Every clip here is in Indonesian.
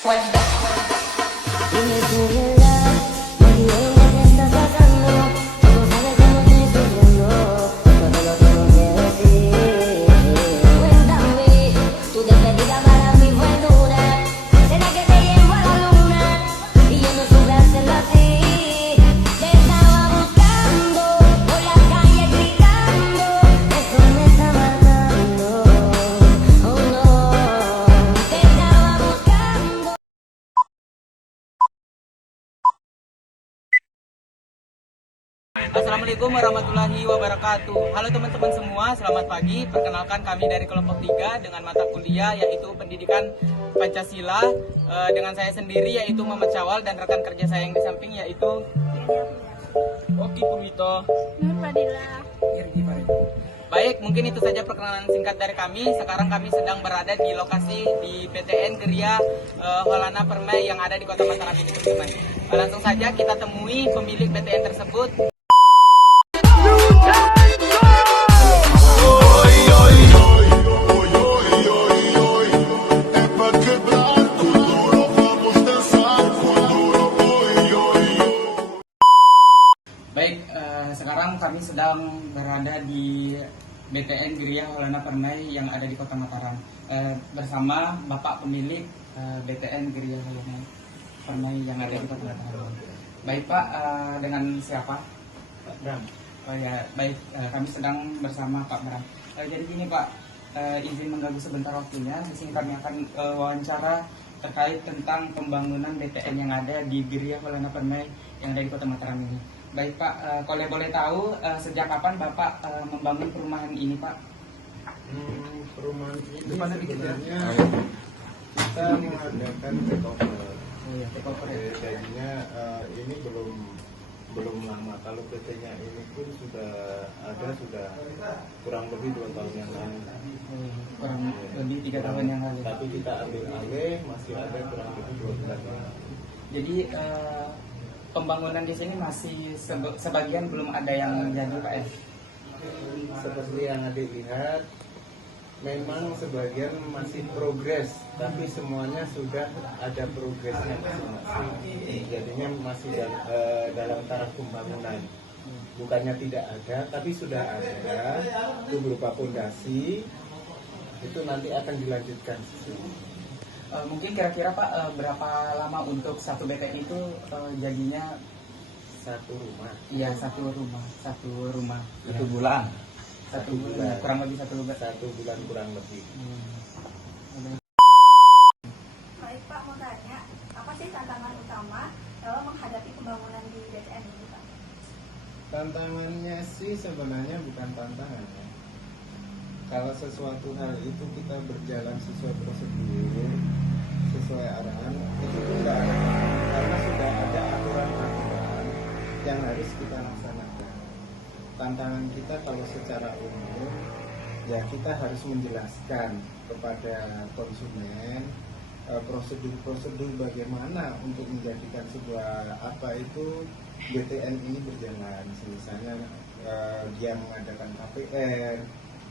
Dime tu verdad, muy bien que estás pasando. Tú no sabes cómo estoy sufriendo, esto te lo tengo que decir. Cuéntame, tu despedida para mí fue dura. ¿Será que te llevo a la luna? Y yo no supe hacerlo así. Te estaba buscando por las calles gritando. Esto me está matando. Oh no, te estaba buscando. Assalamualaikum warahmatullahi wabarakatuh. Halo teman-teman semua, selamat pagi. Perkenalkan kami dari kelompok 3 dengan mata kuliah yaitu Pendidikan Pancasila, dengan saya sendiri yaitu Muhammad Syawal dan rekan kerja saya yang di samping yaitu Oki Purwito. Nur Fadila. Baik, mungkin itu saja perkenalan singkat dari kami. Sekarang kami sedang berada di lokasi di PTN Geria Holana Permai yang ada di Kota Mataram ini, teman-teman. Langsung saja kita temui pemilik PTN tersebut. Baik, sekarang kami sedang berada di BTN Geria Holana Permai yang ada di Kota Mataram bersama Bapak pemilik BTN Geria Holana Permai yang ada di Kota Mataram. Baik Pak, dengan siapa? Pak Bram. Oh ya, baik, kami sedang bersama Pak Bram. Jadi gini Pak, izin mengganggu sebentar waktunya. Di sini kami akan wawancara terkait tentang pembangunan BTN yang ada di Geria Holana Permai yang ada di Kota Mataram ini. Baik Pak, kalau boleh tahu sejak kapan Bapak membangun perumahan ini Pak? Perumahan ini sebenarnya kita mengadakan takeover. Oh ya, takeover ya. Jadinya ini belum lama. Kalau PT-nya ini pun sudah kurang lebih 2 tahun yang lalu. Kurang lebih 3 tahun yang lalu. Tapi kita ambil alih masih ada kurang lebih 2 bulan yang lalu. Jadi pembangunan di sini masih sebagian belum ada yang jadi Pak ya? Seperti yang adik lihat, memang sebagian masih progres, tapi semuanya sudah ada progresnya masing-masing. Jadinya masih dalam taraf pembangunan. Bukannya tidak ada, tapi sudah ada. Itu berupa fondasi. Itu nanti akan dilanjutkan. Mungkin kira-kira Pak berapa lama untuk satu BTN itu jadinya? Satu rumah. Iya, satu rumah. 1 bulan. Satu bulan, kurang lebih 1 bulan. 1 bulan kurang lebih. Baik Pak, mau tanya, apa sih tantangan utama dalam menghadapi pembangunan di BTN ini Pak? Tantangannya sih sebenarnya bukan tantangan ya. Kalau sesuatu hal itu kita berjalan sesuai prosedur, sesuai arahan, itu pun tidak ada, karena sudah ada aturan-aturan yang harus kita laksanakan. Tantangan kita kalau secara umum, ya kita harus menjelaskan kepada konsumen prosedur-prosedur bagaimana untuk menjadikan sebuah BTN ini berjalan. Misalnya dia mengadakan KPR,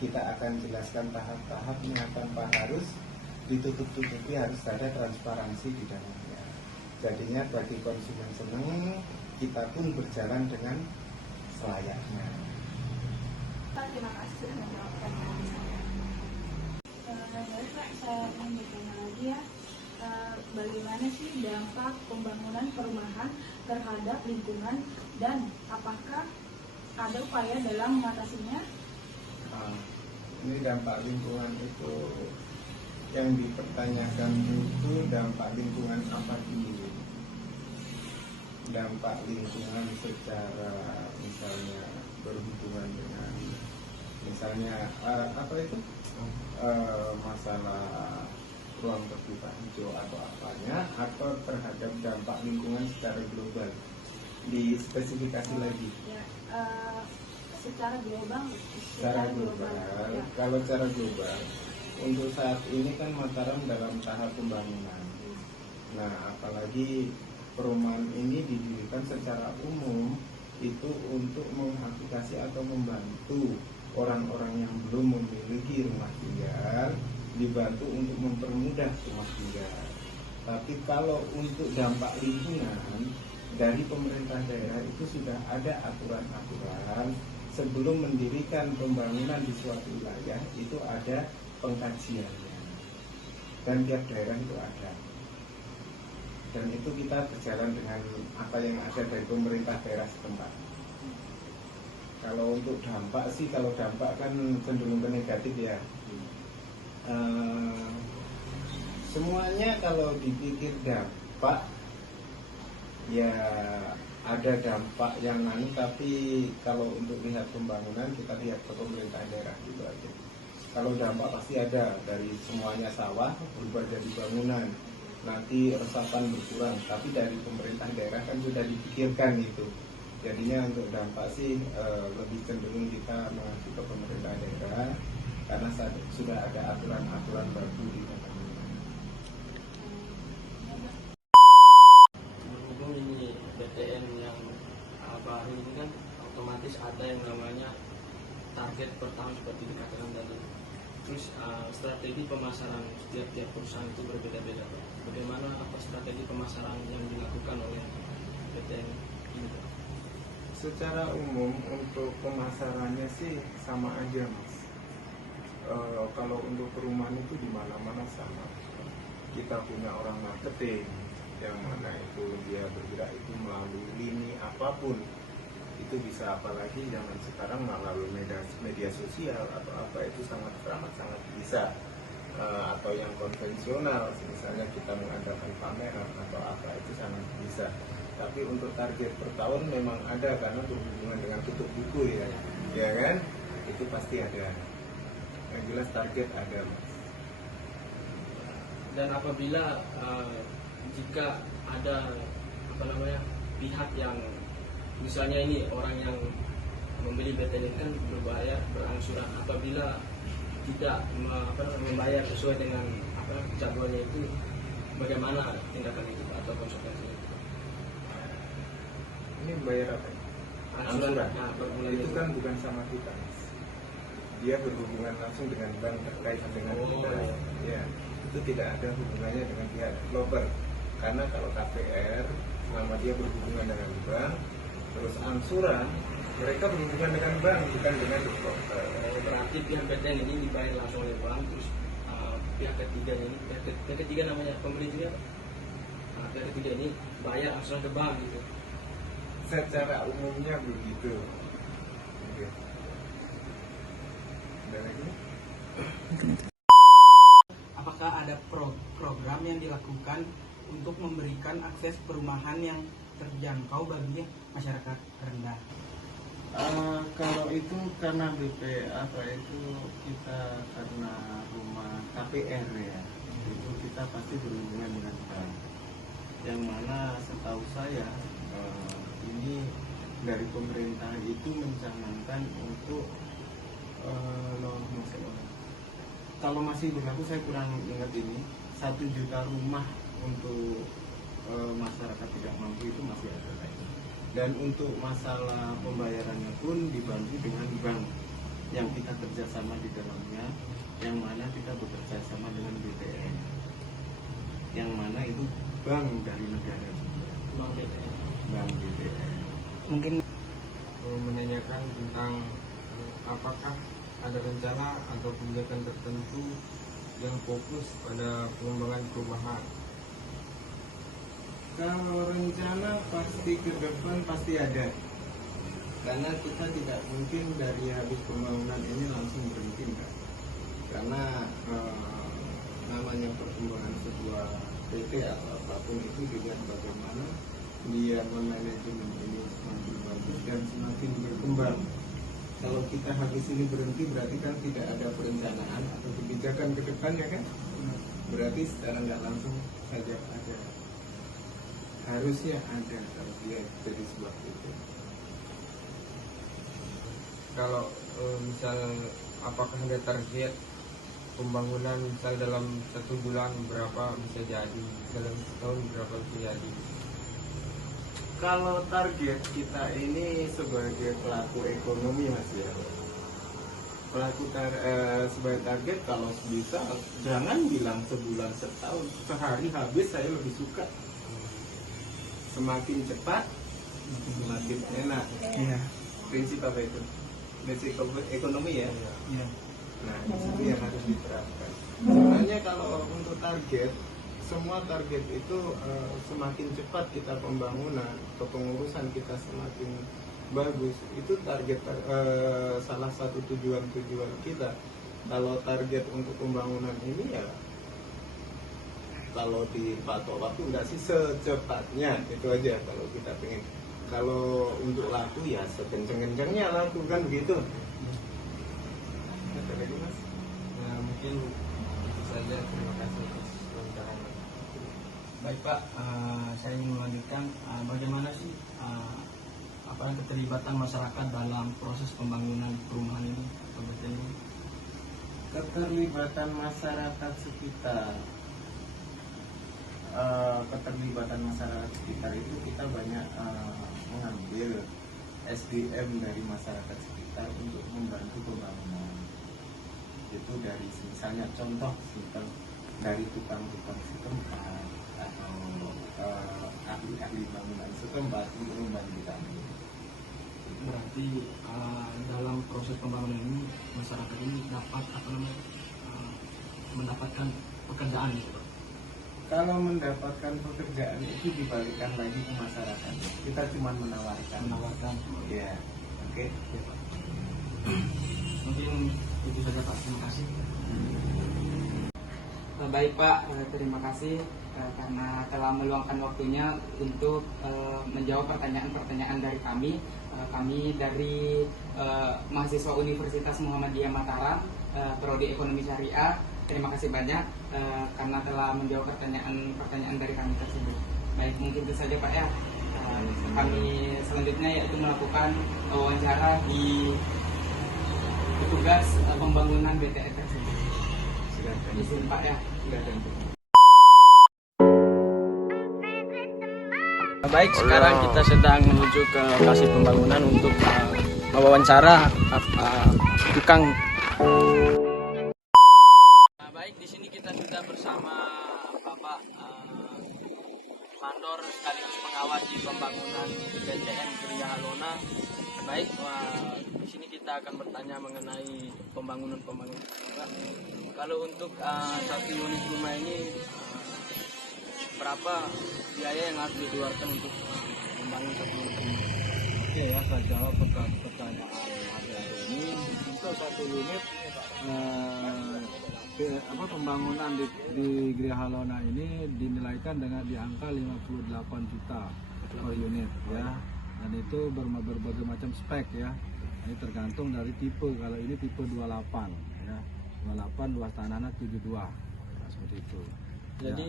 kita akan jelaskan tahap-tahapnya tanpa harus ditutup-tutupi, harus ada transparansi di dalamnya. Jadinya bagi konsumen senang, kita pun berjalan dengan selayaknya. Pak, terima kasih sudah menjawab pertanyaan saya. Baik Pak, saya ingin bertanya lagi ya. Bagaimana sih dampak pembangunan perumahan terhadap lingkungan dan apakah ada upaya dalam mengatasinya? Ini dampak lingkungan itu yang dipertanyakan itu dampak lingkungan apa dulu? Dampak lingkungan secara misalnya berhubungan dengan misalnya masalah ruang terbuka hijau atau apanya, atau terhadap dampak lingkungan secara global dispesifikasi lagi. Ya, secara global. Ya. Kalau secara global, untuk saat ini kan Mataram dalam tahap pembangunan. Nah, apalagi perumahan ini didirikan secara umum itu untuk mengaplikasi atau membantu orang-orang yang belum memiliki rumah tinggal, dibantu untuk mempermudah rumah tinggal. Tapi kalau untuk dampak lingkungan dari pemerintah daerah itu sudah ada aturan-aturan sebelum mendirikan pembangunan di suatu wilayah, itu ada pengkajiannya dan tiap daerah itu ada, dan itu kita berjalan dengan apa yang ada dari pemerintah daerah setempat. Kalau untuk dampak sih, kalau dampak kan cenderung ke negatif ya. Semuanya kalau dipikir dampak ya ada dampak yang tapi kalau untuk lihat pembangunan kita lihat ke pemerintah daerah gitu aja. Kalau dampak pasti ada, dari semuanya sawah berubah jadi bangunan, nanti resapan berkurang, tapi dari pemerintah daerah kan sudah dipikirkan itu. Jadinya untuk dampak sih lebih cenderung kita mengacu ke pemerintah daerah karena sudah ada aturan-aturan baru di kota. Berhubung ini BTN yang baru ini kan otomatis ada yang namanya target per tahun seperti dikatakan tadi. Terus strategi pemasaran setiap perusahaan itu berbeda-beda. Bagaimana strategi pemasaran yang dilakukan oleh BTN ini? Secara umum untuk pemasarannya sih sama aja mas. Kalau untuk perumahan itu di mana-mana sama. Kita punya orang marketing yang mana itu dia bergerak itu melalui lini apapun. Itu bisa, apalagi zaman sekarang melalui media sosial atau apa, itu sangat bisa. Atau yang konvensional, misalnya kita mengadakan pameran atau apa, itu sangat bisa. Tapi untuk target per tahun memang ada karena berhubungan dengan tutup buku ya kan? Itu pasti ada. Yang jelas target ada mas. Dan apabila jika ada pihak yang misalnya ini orang yang membeli BTN kan berbayar berangsuran, apabila tidak membayar sesuai dengan jadwalnya itu, bagaimana tindakan itu atau konsekuensinya? Ini bayar apa? Angsuran. Per bulan Itu kan bukan sama kita mas. Dia berhubungan langsung dengan bank terkait dengan kita. Ya, itu tidak ada hubungannya dengan pihak developer. Karena kalau KPR, selama dia berhubungan dengan bank, terus angsuran, mereka berhubungan dengan bank, bukan dengan developer. Berarti pihak BTN ini dibayar langsung oleh bank, terus pihak ketiga ini, pihak ketiga namanya pembeli juga, pihak ketiga ini bayar angsuran ke bank gitu. Secara umumnya begitu. Oke. Ada lagi? Apakah ada program yang dilakukan untuk memberikan akses perumahan yang terjangkau bagi masyarakat rendah? Kalau itu karena BP apa itu kita karena rumah KPR ya, itu kita pasti berhubungan dengan bank. Yang mana setahu saya ini dari pemerintah itu mencanangkan untuk kalau masih berlaku, saya kurang ingat ini, 1 juta rumah untuk masyarakat tidak mampu itu masih ada lagi. Dan untuk masalah pembayarannya pun dibantu dengan bank yang kita kerjasama di dalamnya, yang mana kita bekerja sama dengan BTN, yang mana itu bank dari negara juga. Bank BTN. Bank BTN. Mungkin menanyakan tentang apakah ada rencana atau kebijakan tertentu yang fokus pada pengembangan perumahan. Kalau rencana pasti ke depan pasti ada, karena kita tidak mungkin dari habis pembangunan ini langsung berhenti kan? Karena namanya perkembangan sebuah PT atau apapun itu dilihat bagaimana dia memanajemen ini semakin bagus dan semakin berkembang. Kalau kita habis ini berhenti berarti kan tidak ada perencanaan atau kebijakan ke depannya kan? Berarti secara nggak langsung saja ada. Harusnya ada kalau dia jadi sebuah itu. Kalau misal apakah ada target pembangunan misal dalam 1 bulan berapa bisa jadi, dalam setahun berapa bisa jadi? Kalau target kita ini sebagai pelaku ekonomi mas ya, sebagai target kalau bisa jangan bilang sebulan setahun, sehari habis saya lebih suka. Semakin cepat semakin enak. Iya. Prinsip apa itu? Prinsip ekonomi ya. Iya. Nah, itu yang harus diterapkan. Sebenarnya kalau untuk target, semua target itu semakin cepat kita pembangunan atau pengurusan kita semakin bagus, itu target salah satu tujuan kita. Kalau target untuk pembangunan ini ya kalau dipatok waktu enggak sih secepatnya, itu aja kalau kita pengen. Kalau untuk laku ya sekenceng-kencengnya laku, kan begitu. Ada lagi Mas? Nah, mungkin itu saja. Terima kasih atas pembicaraan. Baik Pak, saya ingin melanjutkan bagaimana sih keterlibatan masyarakat dalam proses pembangunan perumahan ini, Pak BTN ini? Keterlibatan masyarakat sekitar. Keterlibatan masyarakat sekitar itu kita banyak mengambil SDM dari masyarakat sekitar untuk membantu pembangunan. Itu dari misalnya contoh simpel dari tukang-tukang setempat atau ahli-ahli bangunan setempat untuk membantu kami. Berarti dalam proses pembangunan ini masyarakat ini dapat mendapatkan pekerjaan gitu Pak? Kalau mendapatkan pekerjaan itu dibalikan lagi ke masyarakat. Kita cuma menawarkan. Ya, oke. Ya, Pak. Mungkin itu saja Pak, terima kasih. Baik Pak, terima kasih karena telah meluangkan waktunya untuk menjawab pertanyaan-pertanyaan dari kami. Kami dari mahasiswa Universitas Muhammadiyah Mataram, Prodi Ekonomi Syariah. Terima kasih banyak karena telah menjawab pertanyaan dari kami tersebut. Baik, mungkin itu saja Pak ya. Kami selanjutnya yaitu melakukan wawancara di petugas pembangunan BTN tersebut. Silakan. Izin Pak ya. Silakan. Baik, sekarang kita sedang menuju ke lokasi pembangunan untuk mewawancara tukang. Baik, di sini kita sudah bersama Bapak mandor sekaligus pengawas di pembangunan BTN Geria Halona. Baik, di sini kita akan bertanya mengenai pembangunan. Kalau untuk satu unit rumah ini berapa biaya yang harus dikeluarkan untuk membangun satu unit rumah? Oke ya, saya jawab pertanyaan ini. Untuk satu unit pembangunan di Geria Halona ini dinilaikan dengan di angka 58 juta per unit ya, dan itu berbagai macam spek ya. Ini tergantung dari tipe. Kalau ini tipe 28 ya, 28 luas tanahnya 72 nah, seperti itu. Jadi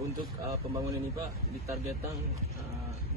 untuk pembangunan ini Pak ditargetkan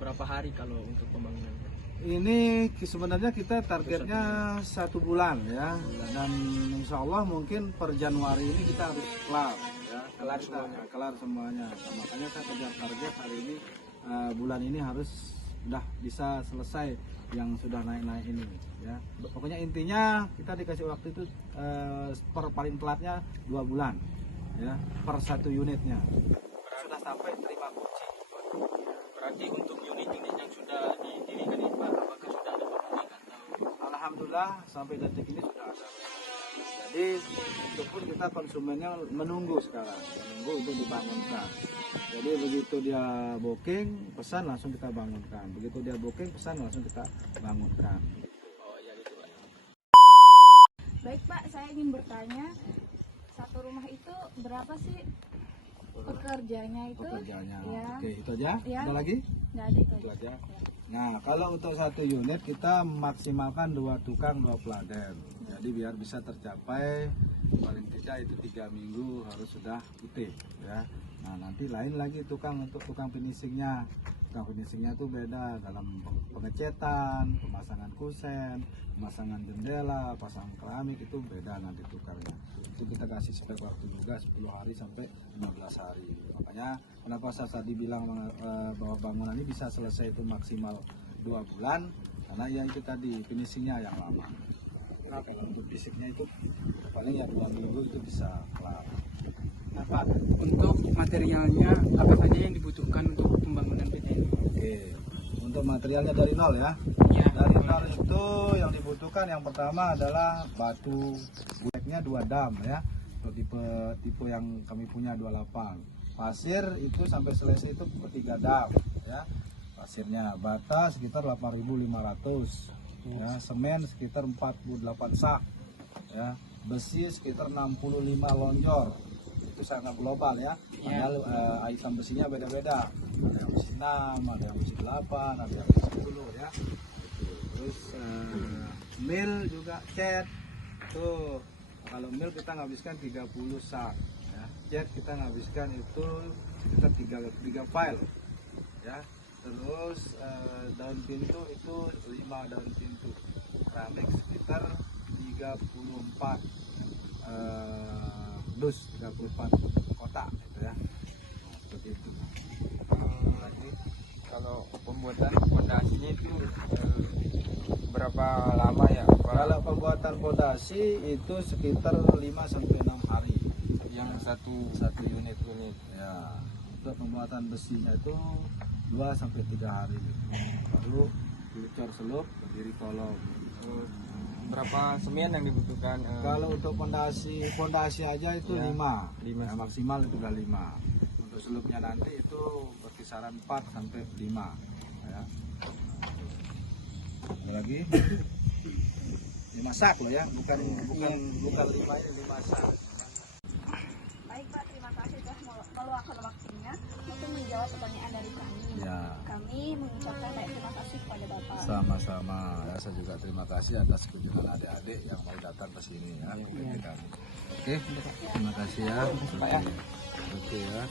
berapa hari kalau untuk pembangunan? Ini sebenarnya kita targetnya 1 bulan ya, dan insya Allah mungkin per Januari ini kita harus kelar ya, kelar semuanya. Makanya saya kejar target hari ini, bulan ini harus sudah bisa selesai yang sudah naik-naik ini ya. Pokoknya intinya kita dikasih waktu itu per paling telatnya 2 bulan ya, per 1 unitnya sudah sampai terima kunci. Berarti untuk unit-unit yang sudah didirikan ini Pak, apakah sudah ada pemilik atau? Alhamdulillah sampai detik ini sudah ada. Jadi itu pun kita konsumennya menunggu sekarang, menunggu untuk dibangunkan. Jadi begitu dia booking, pesan langsung kita bangunkan. Begitu dia booking, pesan langsung kita bangunkan. Oh ya gitu Pak. Baik Pak, saya ingin bertanya, satu rumah itu berapa sih pekerjanya itu? Pekerjaannya. Ya. Oke, itu aja. Ya. Ada lagi? Nggak ada itu Itu aja. aja. Nah, kalau untuk satu unit kita maksimalkan 2 tukang 2 peladen. Jadi biar bisa tercapai paling tidak itu 3 minggu harus sudah putih ya. Nah, nanti lain lagi untuk tukang finishingnya. Tukang finishingnya itu beda dalam pengecetan, pemasangan kusen, pemasangan jendela, pasang keramik, itu beda nanti tukarnya. Itu kita kasih spek waktu juga 10 hari sampai 15 hari. Makanya kenapa saya tadi bilang bahwa bangunan ini bisa selesai itu maksimal 2 bulan, karena ya itu tadi finishingnya yang lama. kira kalau untuk fisiknya itu paling ya 2 minggu itu bisa kelar. Nah, Pak, untuk materialnya apa saja yang dibutuhkan untuk pembangunan BTN? Oke, untuk materialnya dari nol ya. Ya, Dari nol itu yang dibutuhkan yang pertama adalah batu, buletnya 2 dam ya. Untuk tipe yang kami punya 28. Pasir itu sampai selesai itu 3 dam ya. Pasirnya bata sekitar 8.500 ya, semen sekitar 48 sak ya, besi sekitar 65 lonjor. Itu sangat global ya. Padahal item besinya beda-beda. Ada yang besi 6, ada yang besi 8, ada yang besi 10 ya. Terus mil juga cat. Tuh kalau mil kita nghabiskan 30 sak ya. Cat kita nghabiskan itu sekitar 3 file ya. Terus daun pintu itu 5 daun pintu. Keramik sekitar 34 dus 34 kotak gitu ya. Nah, seperti itu. Nanti kalau pembuatan fondasinya itu berapa lama ya Pak? Kalau pembuatan fondasi itu sekitar 5 sampai 6 hari. Yang satu unit ya. Untuk pembuatan besinya itu 2 sampai 3 hari gitu. Lalu dicor selup, berdiri kolom. berapa semen yang dibutuhkan? Kalau untuk fondasi aja itu Ya, 5 5 ya, maksimal itu udah 5. Untuk selupnya nanti itu berkisaran 4 sampai 5 ya. Ada lagi 5 sak loh ya, bukan 5 ini 5 sak. Baik Pak, terima kasih telah meluangkan waktunya untuk menjawab pertanyaan dari kami. Ya. Kami mengucapkan banyak terima kasih kepada Bapak. Sama-sama ya, saya juga terima kasih atas kunjungan adik-adik yang mau datang ke sini ya. Oke, terima kasih ya. Pak ya. Oke ya.